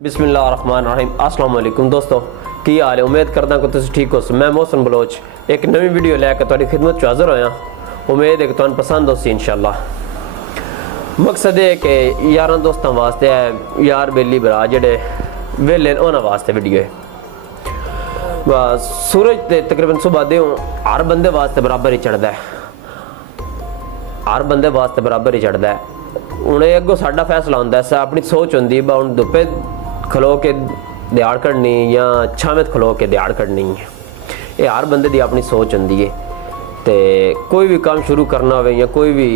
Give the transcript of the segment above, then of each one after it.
बिस्मिल्लाहिर्रहमानिर्रहीम। अस्सलाम वालेकुम दोस्तों, की हाल है? उम्मीद करदा कि तुम ठीक हो। मैं मोहसिन बलोच एक नवी वीडियो लैके तुहाडी खिदमत च हाज़र होया। उम्मीद है कि तुहानू पसंद होसी इंशाअल्लाह। मकसद है कि यारां दोस्तां वास्ते है, यार बेली भरा जेडे वेले उन्हां वास्ते वीडियो है। बस सूरज ते तकरीबन सुबह दे हर बंदे वास्ते बराबर ही चढ़दा है, हर बंदे वास्ते बराबर ही चढ़दा है। हूँ अगों साडा फैसला होंदा है, अपनी सोच होंदी बा हुण धुप्पे खलो के दिहाड़ कढ़नी या छावें खलो के दिहाड़ कढ़नी है। ये हर बंदे की अपनी सोच होंदी है। तो कोई भी काम शुरू करना हो या कोई भी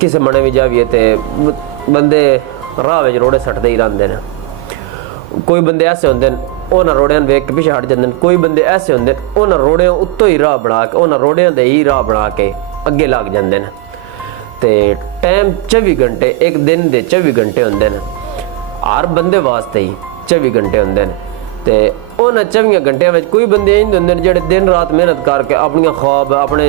किसी मने भी जाइए तो बंदे राह में रोड़े सटते ही रहते हैं। कोई बंदे ऐसे होंगे उन्होंने रोड़ियां वेख के पिछे हट जाते हैं, कोई बंदे ऐसे होंगे उन्होंने रोड़ियां उत्तों ही राह बना के उन्होंने रोड़ियां दे ही राह बना के अगे लग जाते हैं। तो टाइम 24 घंटे, एक दिन के 24 घंटे होंगे हैं, हर बंदे वास्ते ही 24 घंटे होंगे हैं। तो उन्होंने 24 घंटिया में कोई बंदे इंज होंगे जो दिन रात मेहनत करके अपन ख्वाब, अपने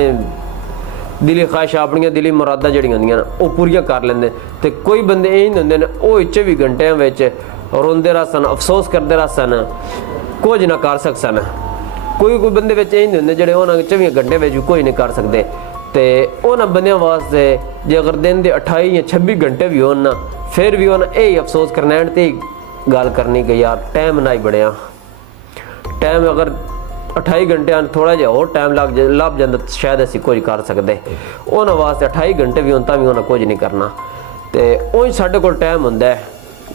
दिली ख्वाहिश, अपन दिली मुरादा जड़ियां होंदियां वो पूरियां कर लेंगे। तो कोई बंदे इंज होंगे हैं वो 24 घंटिया में रोंदे रह सन, अफसोस करते रह सन, कुछ ना कर सक सन। कोई बंदे इंज होंगे जो उन्होंने 24 घंटे में कोई नहीं कर सकते। तो उन्होंने बंदियां वास्ते जे अगर दिन के 28 या 26 घंटे भी होना फिर भी उन्हें यही अफसोस करना है तो गल करनी कि यार टाइम ना ही बढ़िया। टाइम अगर 28 घंटे थोड़ा जहा और टाइम लग जाता तो शायद असी कुछ कर सकते। उन्होंने वास्ते 28 घंटे भी होता भी उन्हें कुछ नहीं करना। तो उंज साढ़े कोल टाइम होंदा है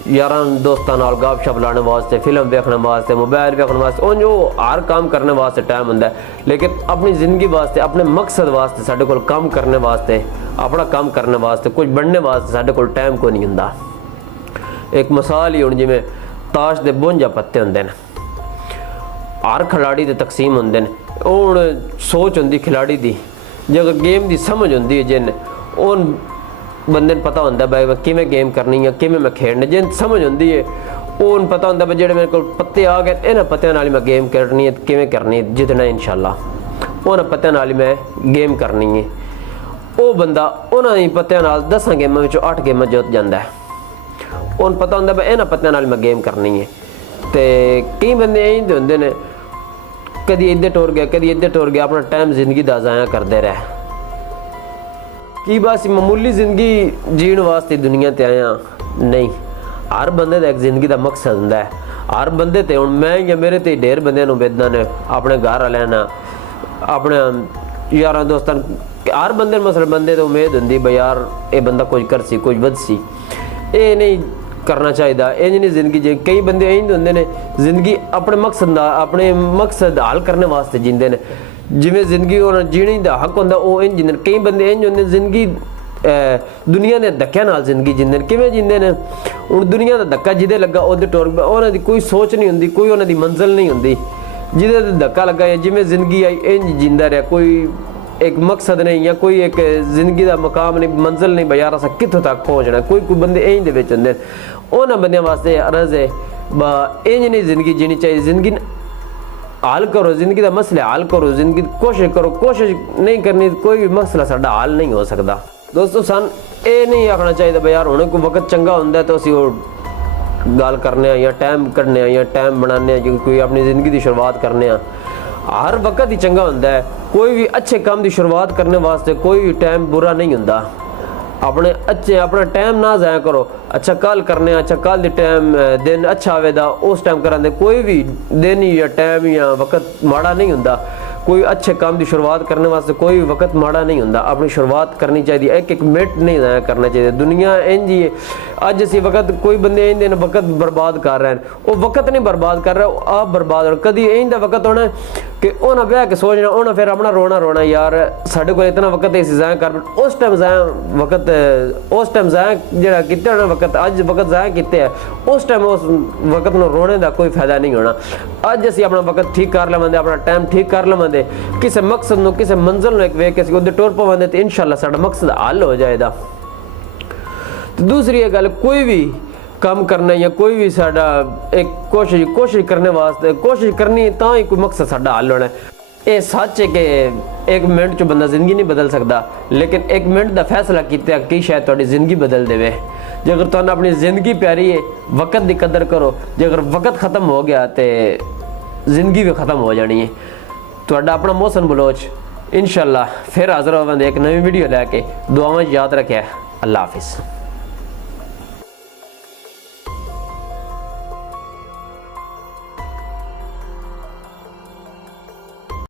यारां दोस्तां नाल गप शप लाने वास्ते, फिल्म देखने वास्ते, मोबाइल देखने वास्ते, उंज वो हर काम करने वास्ते टाइम होंदा है। लेकिन अपनी ज़िंदगी वास्ते, अपने मकसद वास्ते, साढ़े कोल काम करने वास्ते, अपना काम करने वास्ते, कुछ बनने वास्ते साढ़े कोल टाइम को नहीं होंदा। एक मिसाल ही हुण जिवें ताश दे 52 पत्ते होंदे ने, हर खिलाड़ी दे तकसीम होंदे ने। हुण सोच होंदी खिलाड़ी दी, जे अगर गेम दी समझ होंदी है जिन उन बंदे ने पता होंदा भाई किवें गेम करनी है, किवें मैं खेलना, जिन समझ होंदी है उन पता होंदा भाई जेड़े मेरे को पत्ते आ गए इन्हां पत्तियां नाल मैं गेम करनी है, किवें करनी है, जितना इंशाअल्लाह उन्हां पत्तियां नाल मैं गेम करनी है। वो बंदा उन्हां ही पत्तियां नाल 10 गेमां विचों 8 गेमां जित जांदा है। उन पता होंदा भाई इन्हां पत्तियां नाल मैं गेम करनी है। तो कई बंदे इंज होंदे ने कदी इधर टुर गया, कदी इधर टुर गया, अपना टाइम जिंदगी दा ज़ाया करते रहे कि बस मामूली जिंदगी जीण वास्ते दुनिया ते आया नहीं। हर बंदे दा एक जिंदगी दा मकसद हुंदा है। हर बंदे ते हुण मैं या मेरे ते ढेर बंदे नूं बेदा ने, अपने घर वालियां ना, अपने यारां दोस्तां, हर बंदे मसले बंदे ते उम्मीद हुंदी भाई यार ये बंदा कुछ करसी, कुछ बदसी। ये नहीं करना चाहिए, इंज नहीं जिंदगी जी। कई बंदे इंज होंदे ने जिंदगी अपने मकसद हल करने वास्ते जींदे ने, जिवें जिंदगी उन्हें जीने का हक होंदा वो इंज जींदे। कई बंदे इंज होंदे जिंदगी दुनिया के धक्के नाल जिंदगी जींदे। किवें जींदे ने? हुण दुनिया का धक्का जिदे लगा उधर टुर पिया, उन्हां दी कोई सोच नहीं हुंदी, कोई उन्हां दी मंजिल नहीं हुंदी। जिदे ते धक्का लगा या जिवें जिंदगी आई इंज जींदा रहा, कोई एक मकसद नहीं या कोई एक जिंदगी का मकाम नहीं, मंजिल नहीं भाई यार असां कित्थों तक पहुँचना। कोई बंदे इंज दे विच हुंदे, उन्हां बंदियां वास्ते अर्ज़ है बा इंज नहीं जिंदगी जीनी चाहिए। जिंदगी हल करो, जिंदगी का मसले हल करो, जिंदगी कोशिश करो। कोशिश नहीं करनी कोई भी मसला साडा हल नहीं हो सकता। दोस्तों सन ये नहीं आखना चाहिए भाई यार हुणे कोई वक्त चंगा होंदा तो असीं गल करने या टाइम कड्ढने या टाइम बनाने कोई अपनी जिंदगी की शुरुआत करने। हर वक्त ही चंगा होंदा है। कोई भी अच्छे काम की शुरुआत करने वास्ते कोई भी टाइम बुरा नहीं होंदा। अपना टाइम ना ज़ाया करो। अच्छा कल करने, अच्छा कल दी टाइम दिन अच्छा आवेदा उस टाइम करांदे। कोई भी दिन या टाइम या वक्त माड़ा नहीं होंदा। कोई अच्छे काम की शुरुआत करने वास्ते कोई भी वक्त माड़ा नहीं होंदा। अपनी शुरुआत करनी चाहिए, एक मिनट नहीं ज़ाया करना चाहिए। दुनिया इंज ही है, अज असी वक्त कोई बंदे इंज वक्त बर्बाद कर रहे हैं, वो वक्त नहीं बर्बाद कर रहे, आप बर्बाद हो। कभी इंज वक्त होना कि उन्हें ब्याह के सोचना, उन्हें फिर अपना रोना यार साढ़े को इतना वक्त ऐसी ज़ाया कर, उस टाइम ज़ाया वक्त, उस टाइम ज़ाया जो किते वक्त, अज वक्त ज़ाया किते है, उस टाइम उस वक्त में रोने का कोई फायदा नहीं होना। अज असी अपना वक्त ठीक कर लवेंगे, अपना टाइम ठीक कर लवेंगे, किसी मकसद में किसी मंजिल में एक वेख के उधर टुर पवेंगे तो इंशाअल्लाह साडा मकसद हल हो जाएगा। तो दूसरी एक गल, कोई भी काम करना या कोई भी साडा एक कोशिश करने वास्ते कोशिश करनी तो ही कोई मकसद साडा हल होना है। ये सच है कि एक मिनट च बंदा जिंदगी नहीं बदल सकता, लेकिन एक मिनट का फैसला किया कि शायद थोड़ी जिंदगी बदल देवे। जेकर तुहानू अपनी जिंदगी प्यारी है वक्त की कदर करो, जेकर वक्त खत्म हो गया तो जिंदगी भी खत्म हो जानी है। तुहाडा अपना मोहसिन बलोच इंशाअल्लाह फिर हाजिर होवांगे एक नवी वीडियो लैके। दुआवां याद रखें। अल्लाह हाफिज़।